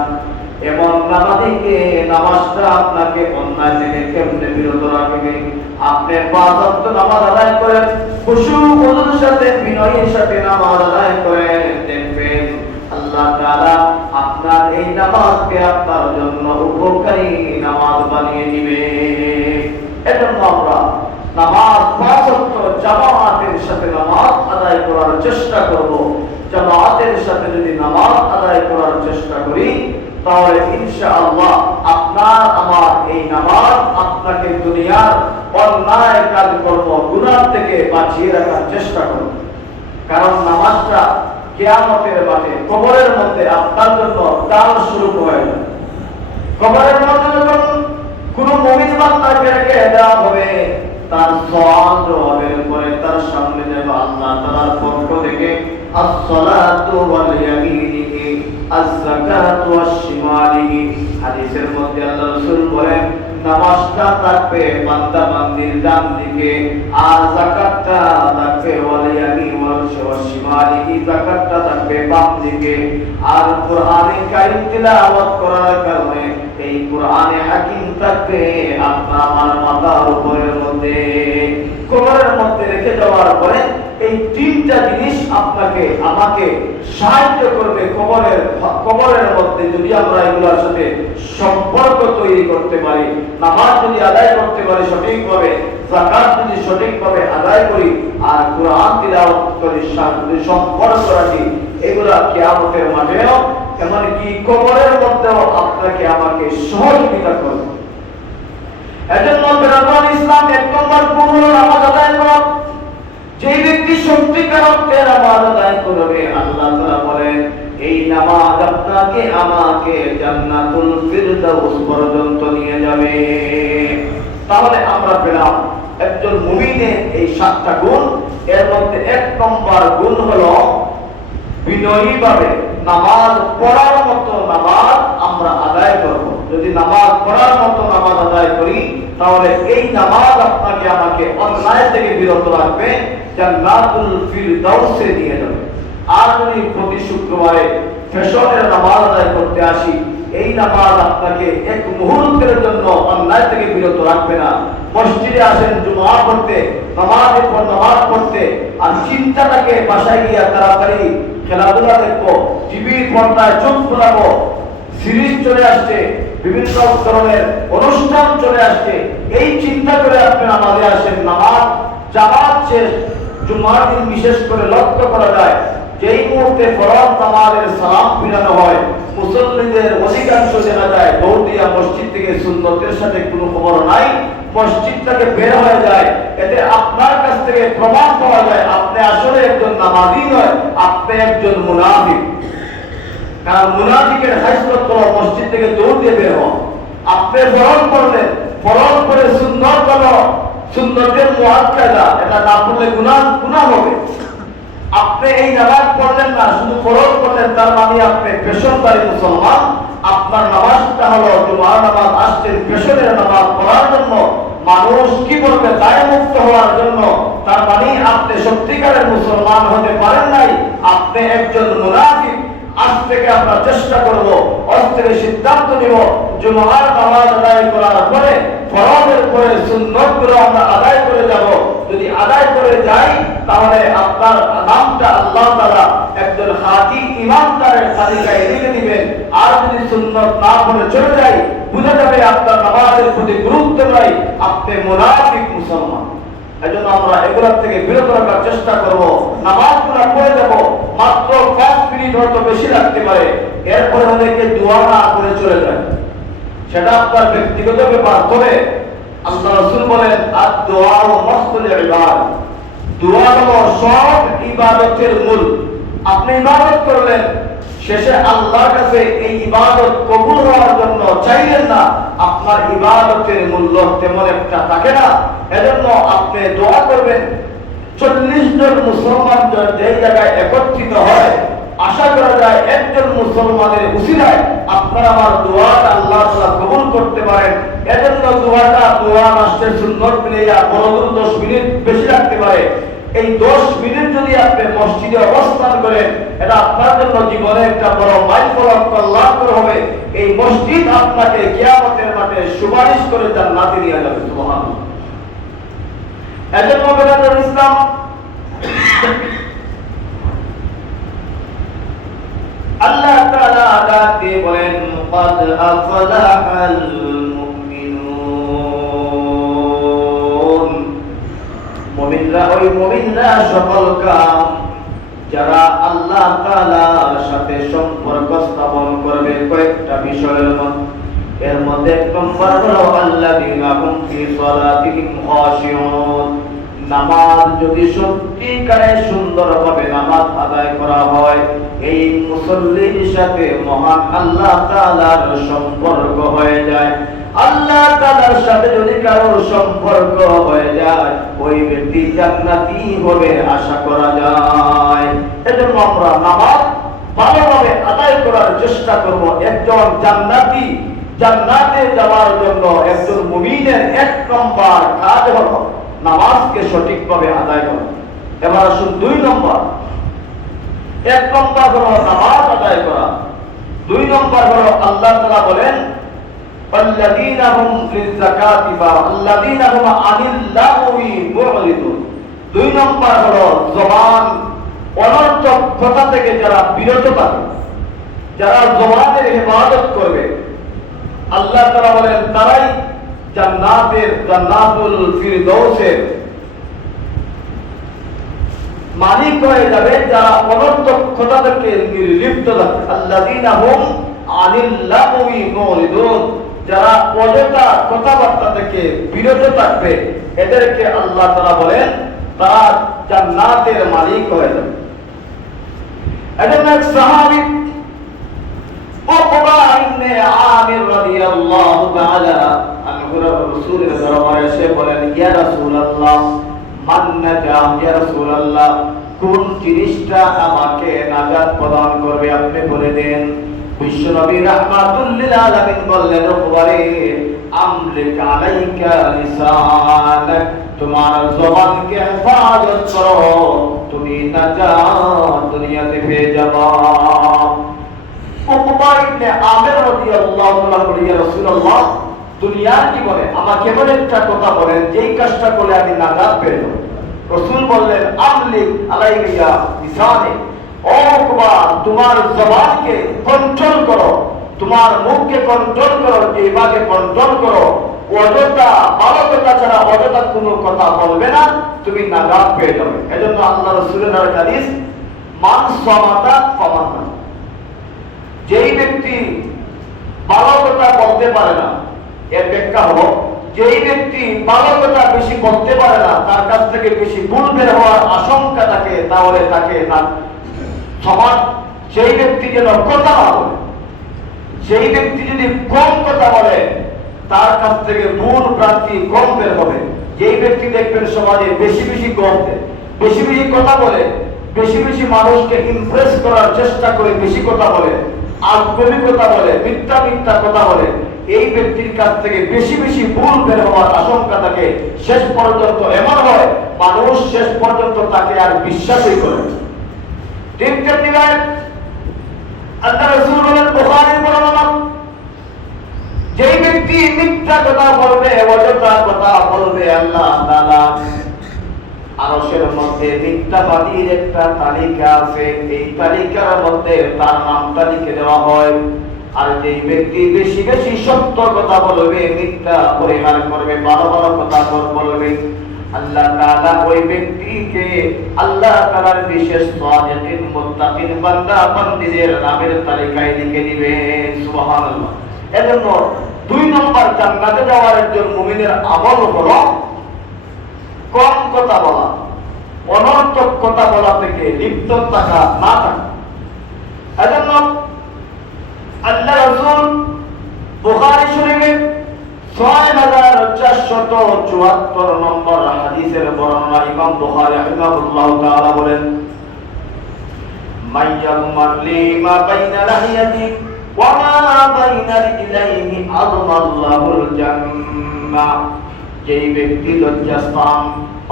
এমন নামাজিকে নামাজটা আপনাকে অন্যায় থেকে কেমনে বিরত রাখবে? আপনি 5 ওয়াক্ত নামাজ আদায় করেন, খুশু ওযুর সাথে বিনয়ের সাথে নামাজ আদায় করেন, দেখবেন আল্লাহ তাআলা আপনার এই নামাজকে আপনার জন্য উপকারী নামাজ বানিয়ে দিবে। এজন্য আমরা নামাজ পাঁচ ওয়াক্ত জামাতের সাথে নামাজ আদায় করার চেষ্টা করব। জামাতের সাথে যদি নামাজ আদায় করার চেষ্টা করি তাহলে ইনশাআল্লাহ আপনার আমার এই নামাজ আপনাকে দুনিয়ার অন্যায় কাজকর্ম গুনাহ থেকে বাঁচিয়ে রাখার চেষ্টা করবে। কারণ নামাজটা কিয়ামতের মাঠে কবরের মধ্যে আপনার জন্য দান স্বরূপ হয়ে যাবে। কবরের মধ্যে যখন কোনো মুমিন বান্দাকে রেখে দেওয়া হবে, তার সওয়াল জবাবের পরে তার সামনে যেন আল্লাহ তাআলার পক্ষ থেকে as-salatu wal yaminihi az-zakatu wash-shimalihi, হাদিসের মধ্যে আল্লাহ রাসূল বলেন নামাজটা থাকবে বান্দা বান্দির ডান দিকে, আর যাকাতটা থাকবে ওয়াল ইয়ামিন ওয়াল শিমালিহি, যাকাতটা থাকবে বাম দিকে। আর কোরআনে কারীম তিলাওয়াত করার কারণে এই কোরআনে হাকিম থাকবে আপনার আমার মাথার উপরের মধ্যে। কবরের মধ্যে রেখে যাওয়ার পরে এই তিনটা জিনিস আপনাকে আমাকে সাহায্য করবে কবরের মধ্যে যদি আমরা এগুলোর সাথে সম্পর্ক তৈরি করতে পারি। নামাজ যদি আদায় করতে পারি সঠিকভাবে, যাকাত যদি সঠিকভাবে আদায় করি, আর কোরআন তিলাওয়াত করে সম্পর্ক রাখি, এগুলা কিয়ামতের মাঠেও এমনকি কবরের মধ্যেও আপনাকে আমাকে সহযোগিতা করবে। এজন্য বেরাদওয়ান ইসলাম এক নম্বর গুণ হলো নামাজ আদায় করা। যে ব্যক্তি সত্যিকার অর্থে নামাজ আদায় করবে, আল্লাহ তাআলা বলেন এই নামাজ আপনাকে আমাকে জান্নাতুল ফিরদাউস পর্যন্ত নিয়ে যাবে। তাহলে আমরা পেলাম একজন মুমিনের এই 7টা গুণ। এর মধ্যে এক নম্বর গুণ হলো বিনয়ীভাবে নামাজ পড়ার মতো নামাজ আমরা আদায় করব। যদি নামাজ পড়ার মতো নামাজ আদায় করি তাহলে এই নামাজ আপনাকে আমাকে অন্যায় থেকে বিরত রাখবে, জান্নাতুল ফিরদাউসে নিয়ে যাবে। আর যদি প্রতি শুক্রবারে ফজরের নামাজ আদায় করতে আসি, এই নামাজ আপনাকে এক মুহূর্তের জন্য অন্যায় থেকে বিরত রাখবে না। মসজিদে আসেন জুমা পড়তে, নামাজের পর নামাজ পড়তে, আর চিন্তাটাকে বাসায় গিয়ে তাড়াতাড়ি খেলাধুলা দেখবো, টিভির পর্দায় চোখ ফোলাবো, সিরিজ চলে আসছে, বিভিন্ন ধরনের অনুষ্ঠান চলে আসছে, এই চিন্তা করে আপনি নামাজে আসেন। নামাজ জামাত শেষ, জুমার দিন বিশেষ করে লক্ষ্য করা যায় যেই মুহূর্তে ফরজ নামাজের সালাম ফিরানো হয়, মুসল্লিদের অধিকাংশ দেখা যায় দৌড় দিয়া মসজিদ থেকে সুন্নতের সাথে কোনো খবর নাই, মসজিদ থেকে বের হয়ে যায়। এতে আপনার কাছ থেকে প্রমাণ পাওয়া যায় আপনি আসলে একজন নামাজি নয়, আপনি একজন মুনাফিক। কারণ মুনাফিকের হাইসলত হলো মসজিদ থেকে দৌড় দিয়ে বের হওয়া। আপনি ফরজ পড়লেন, ফরজ পড়ে সুন্নত হলো সুন্নতের মুআক্কাদা, এটা না পড়লে গুনাহ হবে। আপনি এই নামাজ পড়লেন না, শুধু ফরজ পড়লেন, তার মানে আপনি পেশনদারি মুসলমান। আপনার নামাজটা হলো জুমার নামাজ, আসছেন পেশনের নামাজ পড়ার জন্য, মানুষ কি বলবে দায় মুক্ত হওয়ার জন্য, তার মানে আপনি সত্যিকারের মুসলমান হতে পারেন নাই, আপনি একজন মুনাফিক। আজ থেকে আমরা চেষ্টা করব, আজ থেকে সিদ্ধান্ত নিব জুমার নামাজ আদায় করার পরে ফরজের পরে সুন্নতগুলো আমরা আদায় করে যাব। যদি আদায় করে যাই তাহলে আপনার নামটা আল্লাহ তাআলা একজন খাঁটি ইমানদারের তালিকায় লিখে দিবেন। আর যদি সুন্নত না পড়ে চলে যাই, বুঝা যাবে আপনার নামাজের প্রতি গুরুত্ব নাই, আপনি মুনাফিক মুসলমান। এজন্য আমরা এগুলোর থেকে বিরত রাখার চেষ্টা করব। নামাজগুলো পড়ে যাব, মাত্র 5 মিনিট হয়তো বেশি লাগতে পারে, এরপরে অনেকে দোয়া না করে চলে যায়, সেটা আপনার ব্যক্তিগত ব্যাপার। তবে আল্লাহ রাসূল বলেন আদ-দুআ মাসতুল ইবাদ, দোয়া হলো সব ইবাদতের মূল। আপনি ইবাদত করলেন, শেষে আল্লাহর কাছে এই ইবাদত কবুল হওয়ার জন্য চাইলেন না, আপনার ইবাদতের মূল্য তেমন একটা থাকে না। এজন্য আপনি দোয়া করবেন। 40 জন মুসলমান যে জায়গায় একত্রিত হয়, আশা করা যায় একজন মুসলমানের উসিলায় আপনার আমার দোয়াটা আল্লাহ তাআলা কবুল করতে পারেন। এজন্য দোয়া মাসের সুন্নত মিলিয়া বড়জোর 10 মিনিট বেশি লাগতে পারে। এই 10 মিনিট যদি আপনি মসজিদে অবস্থান করেন, এটা আপনার জন্য জীবনে একটা বড় মাইলফলক লাভ হবে। এই মসজিদ আপনাকে কিয়ামতের মাঠে সুপারিশ করে জান্নাতে নিয়ে যাবে। সুবহানাল্লাহ। এজন্য বেরাদওয়ান ইসলাম আল্লাহ তাআলা আয়াত দিয়ে বলেন ক্বাদ আফলাহাল মুমিনুন, ওই মুমিনরা সকল কাম যারা আল্লাহ তাআলার সাথে সম্পর্ক স্থাপন করবে কয়েকটা বিষয়ের মধ্যে, এর মধ্যে এক নম্বর হলো আল্লাযীনা হুম ফি সালাতিহিম খাশিউন। নামাজ যদি সত্যিকারে সুন্দরভাবে নামাজ আদায় করা হয়, এই মুসল্লির সাথে মহান আল্লাহ তাআলার সম্পর্ক হয়ে যায়। আল্লাহ তাআলার সাথে যদি কারো সম্পর্ক হয়ে যায়, ওই ব্যক্তি জান্নাতি হবে আশা করা যায়। এজন্য আমরা নামাজ ভালোভাবে আদায় করার চেষ্টা করব। একজন জান্নাতি জান্নাতে যাওয়ার জন্য একজন মুমিনের এক নম্বর কাজ হলো নামাজকে সঠিকভাবে আদায় করা। এবার আসুন দুই নম্বর। এক নম্বর হলো নামাজ আদায় করা, দুই নম্বর হলো আল্লাহ তাআলা বলেন আল্লাযীনা হুম লিযাকাতি বা আল্লাযীনা হুম আনিল লাগwi মুরিদুন। দুই নম্বর হলো জবান অনর্থক কথা থেকে যারা বিরত থাকে, যারা জবানের ইবাদত করবে, আল্লাহ তাআলা বলেন তারাই জান্নাতুল ফিরদাউসের মালিক হয়ে যাবে, যারা অনর্থক কথা থেকে নির্লিপ্ত থাকে। আল্লাযীনা হুম আনিল লাগwi মুরিদুন, যারা অযথা কথাবার্তা থেকে বিরত থাকবে, এদেরকে আল্লাহ তাআলা বলেন তারা জান্নাতের মালিক হয়ে যাবে। এজন্য এক সাহাবী উকবা ইবনে আমির রাদিয়াল্লাহু তাআলা আনহু রাসূলের দরবারে এসে বলেন, ইয়া রাসূলুল্লাহ মান নাজা, ইয়া রাসূলুল্লাহ কোন জিনিসটা আমাকে নাজাত প্রদান করবে আপনি বলে দেন। বিশ্বনবী রাহমাতুল লিল আলামিন বললেন, উকবারে আমলিক আলাইকা লিসানাক, তোমার জবানকে হেফাজত করো, তুমি নাজাত দুনিয়াতে পেয়ে যাবা। উকবা ইবনে আমির রাদিয়াল্লাহু তাআলা বলেন, ইয়া রাসূলুল্লাহ দুনিয়ার জীবনে আমাকে এমন একটা কথা বলেন যেই কাজটা করলে আমি নাজাত পেয়ে যাব। রাসূল বললেন, আমলিক আলাইকা লিসানাক, ও উকবা তোমার জবানকে কন্ট্রোল করো, তোমার মুখকে কন্ট্রোল করো, জিহ্বাকে কন্ট্রোল করো, অযথা ভালো কথা ছাড়া অযথা কোনো কথা বলবে না, তুমি নাজাত পেয়ে যাবে। এজন্য আল্লাহ রাসূলের হাদিস মান সামাতা ফামাতা, যেই ব্যক্তি ভালো কথা বলতে পারে না, এর ব্যাখ্যা হলো যেই ব্যক্তি ভালো কথা বেশি বলতে পারে না, তার কাছ থেকে বেশি ভুল বের হওয়ার আশঙ্কা থাকে, তাহলে তাকে না সমাজ সেই ব্যক্তি যেন কথা না বলে। সেই ব্যক্তি যদি কম কথা বলে, তার কাছ থেকে ভুল ভ্রান্তি কম বের হবে। যেই ব্যক্তি দেখবেন সমাজে বেশি বেশি গল্পে, বেশি বেশি কথা বলে, বেশি বেশি মানুষকে ইমপ্রেস করার চেষ্টা করে বেশি কথা বলে, আজগুবি কথা বলে, মিথ্যা মিথ্যা কথা বলে, এই ব্যক্তির কাছ থেকে বেশি বেশি ভুল বের হওয়ার আশঙ্কা থাকে। শেষ পর্যন্ত এমন হয় মানুষ শেষ পর্যন্ত তাকে আর বিশ্বাসই করে। ঠিক তেমনি আল্লাহ রাসূল বলেন, বুখারীর বর্ণনা, যেই ব্যক্তি মিথ্যা কথা বলবে, অযথা কথা বলবে, আল্লাহ তাআলা আরশের মধ্যে মিথ্যাবাদীর একটা তালিকা আছে, এই তালিকার মধ্যে তার নামটা লিখে দেওয়া হয়। আর যেই ব্যক্তি বেশি বেশি সত্য কথা বলবে, মিথ্যা পরিহার করবে, ভালো ভালো কথা বলবে, আল্লাহ তাআলা ওই ব্যক্তিকে আল্লাহ তাআলার বিশেষ সাদিকিন মুত্তাকিন বান্দা বান্দীদের নামের তালিকায় লিখে দিবেন। সুবহানাল্লাহ। এজন্য দুই নম্বর জান্নাতে যাওয়ার একজন মুমিনের আমল হলো কম কথা বলা, অনর্থক কথা বলা থেকে লিপ্ত থাকা, না থাকা। এজন্য আল্লাহ রাসূল বুখারী শরীফে 6474 নম্বর হাদিসের বর্ণনা ইমাম বুখারী রাহিমাহুল্লাহ তাআলা বলেন, মাইয়াকুমান লিমা বাইনা লাহিয়াতি ওয়া মা বাইনা রিজলাইহি আযমাল্লাহুল জান্নাহ, যেই ব্যক্তি লজ্জাস্থান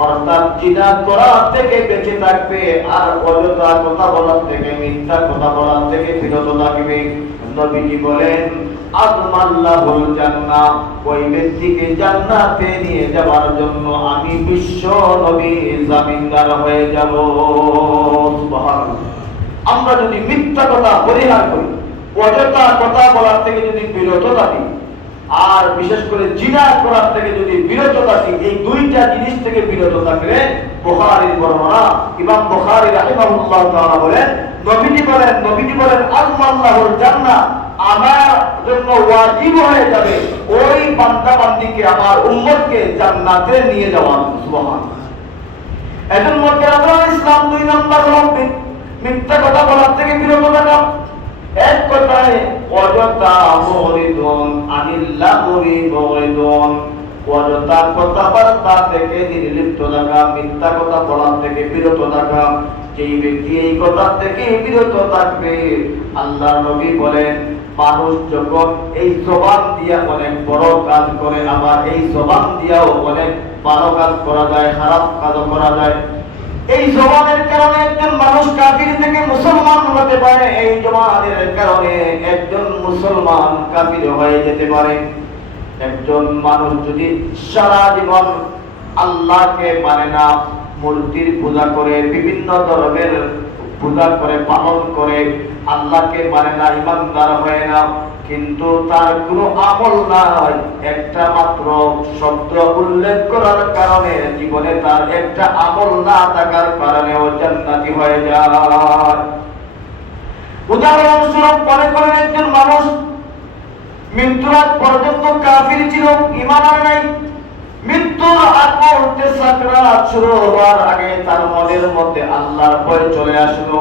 অর্থাৎ জিনা করা থেকে বেঁচে থাকবে আর অযথা কথা বলার থেকে, মিথ্যা কথা বলার থেকে বিরত থাকবে, নবীজি বলেন আযমাল্লাহুল জান্নাহ, ওই ব্যক্তিকে জান্নাতে নিয়ে যাওয়ার জন্য আমি বিশ্ব নবী জামিনদার হয়ে যাব। সুবহানাল্লাহ। আমরা যদি মিথ্যা কথা পরিহার করি, অযথা কথা বলার থেকে যদি বিরত থাকি, আর বিশেষ করে জিনা করার থেকে যদি বিরত থাকি, এই দুইটা জিনিস থেকে বিরত থাকলে, বুখারীর বর্ণনা, ইমাম বুখারী রাহিমাহুল্লাহ তাআলা বলেন, নবীজি বলেন আল্লাহুর জান্নাত আমার জন্য ওয়াজিব হয়ে যাবে ওই বান্দা বান্দীকে, আমার উম্মতকে জান্নাতে নিয়ে যাওয়া। সুবহানাল্লাহ। এজন্য ইসলাম 2 নম্বর হলো মিথ্যা কথা বলার থেকে বিরত থাকা। এক কথায় অযথা মুরিদুন আনিল্লাহি মুরিদুন, অযথা কথাবার্তা থেকে নির্লিপ্ত থাকা, মিথ্যা কথা বলার থেকে বিরত থাকা। যেই ব্যক্তি এই কথা থেকে বিরত থাকবে, আল্লাহর নবী বলেন, মানুষ যখন এই জবান দিয়া অনেক বড় কাজ করে, আবার এই জবান দিয়াও অনেক ভালো কাজ করা যায়, খারাপ কাজও করা যায়। এই জবানের কারণে একজন মানুষ কাফির থেকে মুসলমান হতে পারে, এই জবানের কারণে একজন মুসলমান কাফির হয়ে যেতে পারে। একজন মানুষ যদি সারা জীবন আল্লাহকে মানে না, মূর্তির পূজা করে, বিভিন্ন ধরনের পূজা করে, পালন করে, আল্লাহকে মানে না, ইমানদার হয় না, কিন্তু তার কোনো আমল নাই, একটা মাত্র শব্দ উল্লেখ করার কারণে, জীবনে তার একটা আমল না থাকার কারণে ও জান্নাতি হয়ে যায়। উদাহরণস্বরূপ মনে করেন একজন মানুষ মৃত্যুর আগ পর্যন্ত কাফির ছিল, ঈমান আনে নাই। মৃত্যুর আগ মুহূর্তে সাকরাত শুরু হওয়ার আগে তার মনের মধ্যে আল্লাহর ভয় চলে আসলো।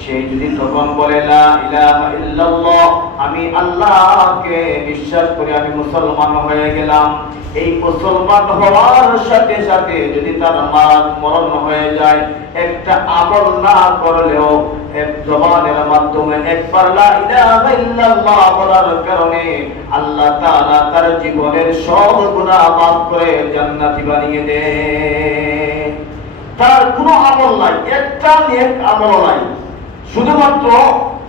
সে যদি তখন বলে লা ইলাহা ইল্লাল্লাহ, আমি আল্লাহকে বিশ্বাস করি, আমি মুসলমান হয়ে গেলাম, এই মুসলমান হওয়ার সাথে সাথে যদি তার মরণ হয়ে যায়, একটা আমল না করলেও এক জবানের মাধ্যমে একবার লা ইলাহা ইল্লাল্লাহ বলার কারণে আল্লাহ তাআলা তার জীবনের সব গুনাহ মাফ করে জান্নাতি বানিয়ে দেন। তার কোনো আমল নাই, একটা নেক আমল নাই, শুধুমাত্র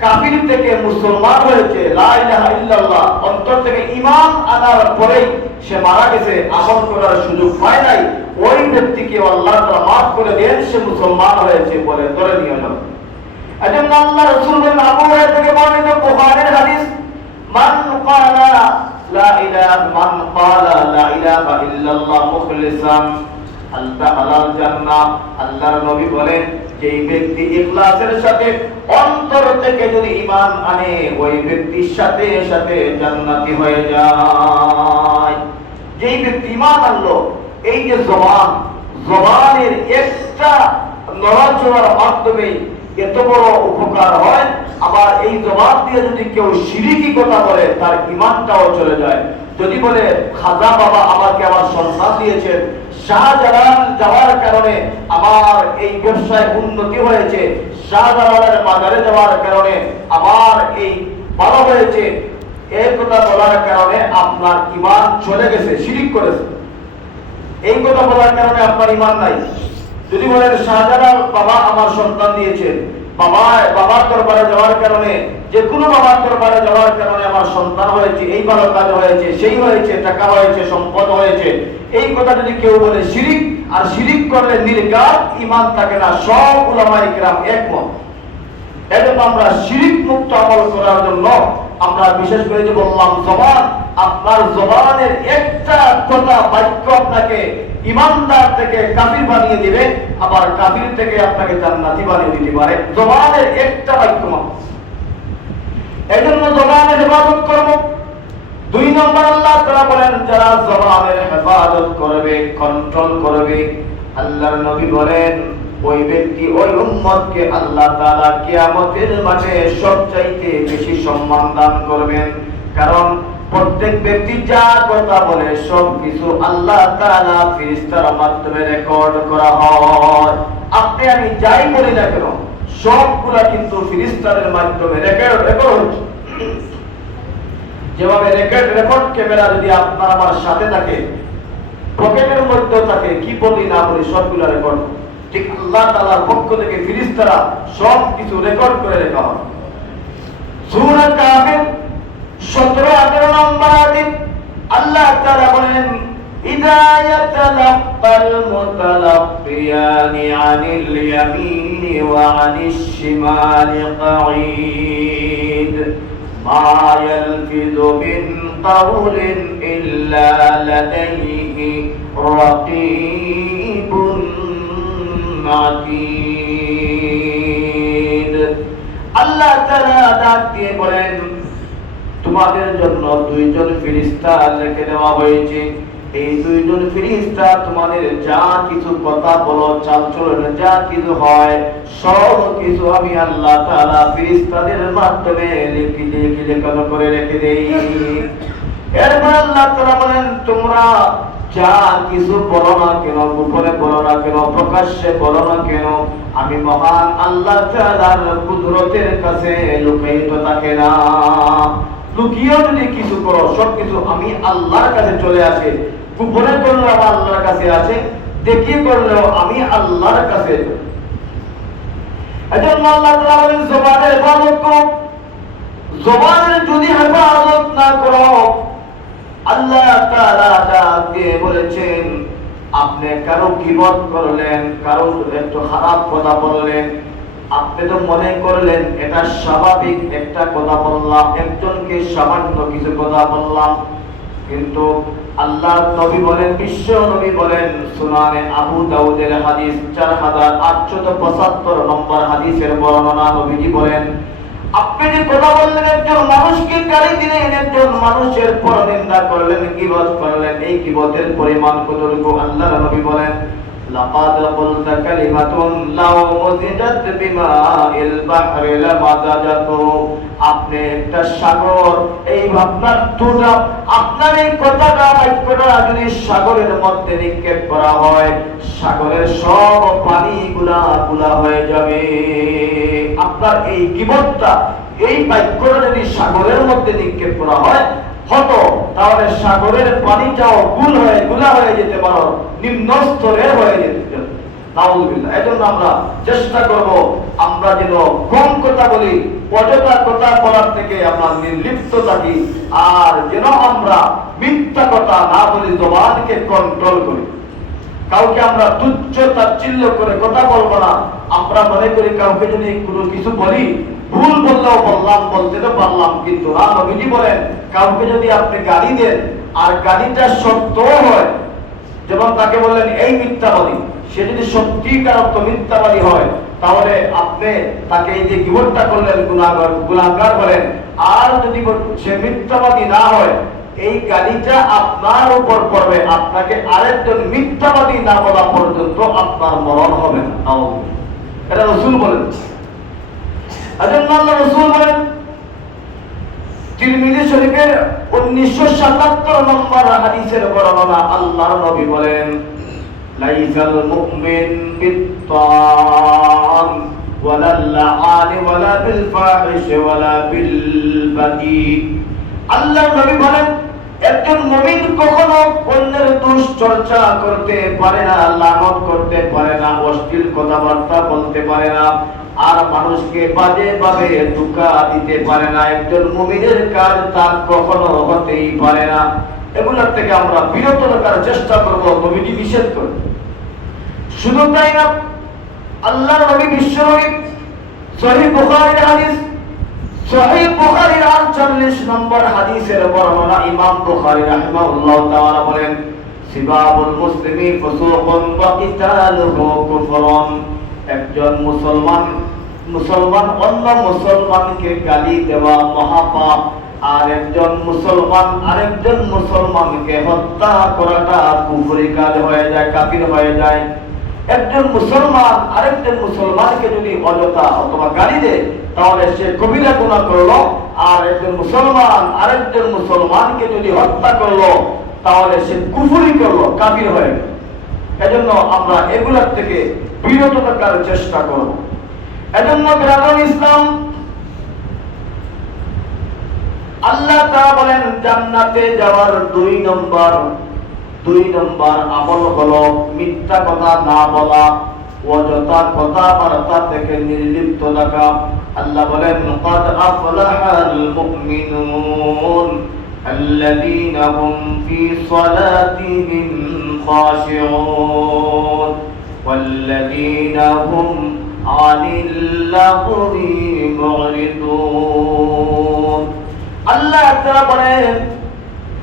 কাফির থেকে মুসলমান হয়েছে, লা ইলাহা ইল্লাল্লাহ অন্তর থেকে ঈমান আনার পরেই সে মারা গেছে, আমল করার সুযোগ পায় নাই, ওই ব্যক্তিকে আল্লাহ তাআলা মাফ করে দেন, সে মুসলমান হয়েছে বলে ধরে নিয়ে যাবে। এজন্য আল্লাহ রাসূল বলেন, আবু হুরায়রা থেকে বর্ণিত বুখারীর হাদিস, মান ক্বালা লা ইলাহা ইল্লাল্লাহ মুখলিসান আল্লাহর জান্নাহ। আল্লাহর নবী বলেন, যেই ব্যক্তি ইখলাসের সাথে অন্তর থেকে যদি ঈমান আনে, ওই ব্যক্তির সাথে সাথে জান্নাতি হয়ে যায়। যেই ব্যক্তি ঈমান আনলো, এই যে জবানের একটা নড়াচড়ার মাধ্যমে এত বড় উপকার হয়, আবার এই জবান দিয়ে যদি কেউ শিরকি কথা বলে, তার ঈমানটাও চলে যায়। যদি বলে খাজা বাবা আমাকে আমার সন্তান দিয়েছেন, শাহজালাল যাওয়ার কারণে আমার এই ব্যবসায় উন্নতি হয়েছে, শাহজালালের মাজারে যাওয়ার কারণে আমার এই ভালো হয়েছে, এই কথা বলার কারণে আপনার ঈমান চলে গেছে, শিরক করেছে। এই কথা বলার কারণে আপনার ঈমান নাই। যদি বলেন শাহজালাল বাবা আমার সন্তান দিয়েছেন, বাবার দরবারে যাওয়ার কারণে, যে কোনো বাবার দরবারে যাওয়ার কারণে আমার সন্তান হয়েছে, এই ভালো কাজ হয়েছে, সেই হয়েছে, টাকা হয়েছে, সম্পদ হয়েছে, এই কথা যদি কেউ বলে শিরিক, আর শিরিক করলে নির্ঘাত ঈমান থাকে না, সব উলামায়ে কিরাম একমত। এজন্য আমরা শিরিক মুক্ত আমল করার জন্য আমরা বিশেষ করে যে বললাম জবান, আপনার জবানের একটা কথা বাক্য আপনাকে ঈমানদার থেকে কাফির বানিয়ে দিবে, আবার কাফির থেকে আপনাকে জান্নাতি বানিয়ে দিতে পারে, জবানের একটা বাক্য মাত্র। এজন্য জবানের হেফাজত করব। 2 নম্বর আল্লাহ তাআলা বলেন, যারা জবানের হেফাজত করবে, কন্ট্রোল করবে, আল্লাহর নবী বলেন, ওই ব্যক্তি, ওই উম্মতকে আল্লাহ তাআলা কিয়ামতের মাঠে সবচাইতে বেশি সম্মান দান করবেন। কারণ প্রত্যেক ব্যক্তি যা কথা বলে সব কিছু আল্লাহ তাআলা ফেরেশতার মাধ্যমে রেকর্ড করা হয়। আপনি আমি যাই বলি না কেন, সবগুলা কিন্তু ফেরেশতাদের মাধ্যমে রেকর্ড হচ্ছে। যেভাবে রেকর্ড ক্যামেরা যদি আপনার আমার সাথে থাকে, পকেটের মধ্যে থাকে, কি বলি না বলি সবগুলা রেকর্ড, ঠিক আল্লাহ তাআলার পক্ষ থেকে ফেরেশতারা সব কিছু রেকর্ড করে রাখা হয়। সূরা কাফির 17-18 নম্বর আয়াতে আল্লাহ তাআলা বলেন, ইযা ইয়াতালাক্কাল মুতালাক্কিয়ানি আনিল ইয়ামিনি ওয়া আনিশ শিমালি কাঈদ মা ইয়ালফিযু মিন قول إلا لديه رقيب عتيد আল্লাহ তাআলা ডাক দিয়ে বলেন তোমাদের জন্য দুইজন ফেরেশতা রেখে দেওয়া হয়েছে এই দুইজন ফেরেশতা তোমাদের যা কিছু কথা বলো চালচলন যা কিছু হয় সব কিছু আমি আল্লাহ তাআলা ফেরেশতাদের মাধ্যমে লিখে করে রেখে দেই এরপর আল্লাহ তাআলা বলেন তোমরা যা কিছু বলো না কেন গোপনে বলো না কেন প্রকাশ্যে বলো না কেন আমি মহান আল্লাহ তাআলার কুদরতের কাছে লুকায়িত থাকে না লুকিয়েও যদি কিছু করো সবকিছু আমি আল্লাহর কাছে চলে আসে গোপনে করলেও আমার আল্লাহর কাছে আছে দেখিয়ে করলেও আমি আল্লাহর কাছে এজন্য আল্লাহ তাআলা বলেন জবানের হেফাজত করো জবানের যদি হেফাজত না করো আল্লাহ তাআলা ডাকে বলেছেন আপনি কারো গীবত করলেন কারো একটু খারাপ কথা বললেন আপনি তো মনে করলেন এটা স্বাভাবিক একটা কথা বললাম একজনকে সামান্য কিছু কথা বললাম কিন্তু আল্লাহর নবী বলেন বিশ্ব নবী বলেন সুনানে আবু দাউদের হাদিস 4875 নম্বর হাদিসের বর্ণনা নবীজি বলেন আপনি যে কথা বললেন একজন মানুষকে গালি দিলেন একজন মানুষের পরনিন্দা করলেন গীবত করলেন এই গীবতের পরিমাণ কতটুকু আল্লাহর নবী বলেন লাকাদ কুলতা কালিমাতুন লাউ মুজিদাত বিমাইল বাহরি লামাজাজাতু আপনি একটা সাগর এই আপনার তোরা আপনার এই কথাটা বাক্যটা যদি সাগরের মধ্যে নিক্ষেপ করা হয় সাগরের সব পানিগুলা গুলা হয়ে যাবে আপনার এই গীবতটা এই বাক্যটা যদি সাগরের মধ্যে নিক্ষেপ করা হয় হতো তাহলে সাগরের পানিটাও গুলা হয়ে যেতে পারো নিম্ন স্তরের হয়ে যেতে নাউযুবিল্লাহ এজন্য আমরা চেষ্টা করব আমরা যেন কম কথা বলি অযথা কথা বলার থেকে আমরা নির্লিপ্ত থাকি আর যেন আমরা মিথ্যা কথা না বলি জবানকে কন্ট্রোল করি কাউকে আমরা তুচ্ছ তাচ্ছিল্য করে কথা বলবো না আমরা মনে করি কাউকে যদি কোনো কিছু বলি ভুল বললেও বললাম বলতে তো পারলাম কিন্তু না নবীজি বলেন কাউকে যদি আপনি গালি দেন আর গালিটা সত্য হয় যেমন তাকে বললেন এই মিথ্যাবাদী সে যদি সত্যিকার অর্থ মিথ্যাবাদী হয় তাহলে আপনি তাকে এই যে গীবতটা করলেন গুনাহগার বলেন আর যদি সে মিথ্যাবাদী না হয় এই গালিটা আপনার উপর পড়বে আপনাকে আরেকজন মিথ্যাবাদী না বলা পর্যন্ত আপনার মরণ হবে না এটা রাসূল বলেন আল্লাহ রাসূল বলেন তিরমিজি শরীফের 1977 নম্বর হাদিসের বর্ণনা আল্লাহর নবী বলেন লাইসাল মুমিন বিত্তান ওয়ালা লাআন ওয়ালা বিল ফাহিশ ওয়ালা বিল বাদি আল্লাহর নবী বলেন একজন মুমিন কখনো অন্যের দোষ চর্চা করতে পারে না লানত করতে পারে না অশ্লীল কথাবার্তা বলতে পারে না আর মানুষকে বাজে ভাবে ধোঁকা দিতে পারে না একজন মুমিনের কাজ তার কখনো হতেই পারে না এগুলোর থেকে আমরা বিরত থাকার চেষ্টা করব নবীজি নিষেধ করেন শুধু তাই না আল্লাহর নবী বিশ্বনবী সহিহ বুখারীর হাদিস সহিহ বুখারীর 48 নম্বর হাদিসের বর্ণনা ইমাম বুখারী রাহিমাহুল্লাহ তাআলা বলেন সিবাবুল মুসলিমি ফুসুকুন ওয়া কিতালুহু কুফরুন একজন মুসলমান অন্য মুসলমানকে গালি দেওয়া মহাপাপ আর একজন মুসলমান আরেকজন মুসলমানকে হত্যা করাটা কুফরি কাজ হয়ে যায় কাফির হয়ে যায় একজন মুসলমান আরেকজন মুসলমানকে যদি অযথা অথবা গালি দেয় তাহলে সে কবিরা গুনাহ করলো আর একজন মুসলমান আরেকজন মুসলমানকে যদি হত্যা করলো তাহলে সে কুফরি করলো কাফির হয়ে গেল এজন্য আমরা এগুলোর থেকে বিরত থাকার চেষ্টা করব এজন্য গ্রামীণ ইসলাম আল্লাহ তাআলা বলেন জান্নাতে যাওয়ার 2 নম্বর আমল হলো মিথ্যা কথা না বলা অযথা কথাবার্তা থেকে নির্লিপ্ত থাকা আল্লাহ বলেন ক্বাদ আফলাহাল মুমিনুন আল্লাযীনা হুম ফি সালাতিহিম খাশিউন ওয়াল্লাযীনা হুম আনিল লাহবি মুরিদুন আল্লাহ তাআলা বলেন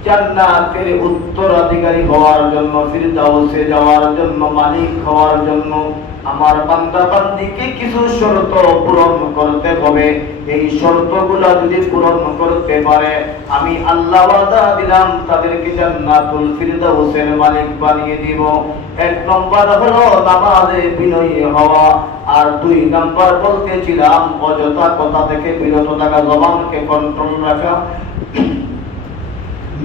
জান্নাতের উত্তরাধিকারী হওয়ার জন্য, ফিরদাউসে যাওয়ার জন্য, মালিক হওয়ার জন্য আমার বান্দা বান্দিকে কিছু শর্ত পূরণ করতে হবে। এই শর্তগুলো যদি পূরণ করতে পারে, আমি আল্লাহ ওয়াদা দিলাম তাদেরকে জান্নাতুল ফিরদাউসের মালিক বানিয়ে দিব। এক নম্বর হলো নামাজে বিনয়ী হওয়া, আর দুই নম্বর বলতেছিলাম অযথা কথা থেকে বিরত থাকা, জবানকে কন্ট্রোল রাখা,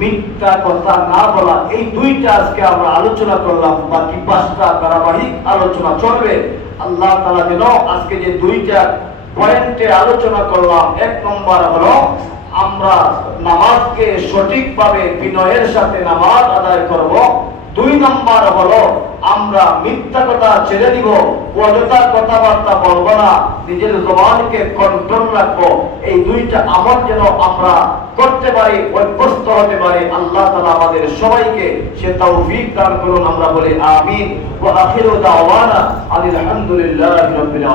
মিথ্যা কথা না বলা। এই দুইটা আজকে আমরা আলোচনা করলাম, বাকি 5টা ধারাবাহিক আলোচনা চলবে। আল্লাহ তাআলা যেন আজকে যে দুইটা পয়েন্টে আলোচনা করলাম, এক নম্বর হলো আমরা নামাজকে সঠিকভাবে বিনয়ের সাথে নামাজ আদায় করব। 2 নম্বর হলো আমরা মিথ্যা কথা ছেড়ে দিব, অযথা কথাবার্তা বলবো না, নিজের জবানকে কন্ট্রোল রাখবো। এই দুইটা আমল যেন আমরা করতে পারি, অভ্যস্ত হতে পারি। আল্লাহ তাআলা আমাদের সবাইকে সে তৌফিক দান করুন। আমরা বলি আমিন। ওয়া আখিরু দাওয়ানা আলহামদুলিল্লাহি রাব্বিল আলামিন।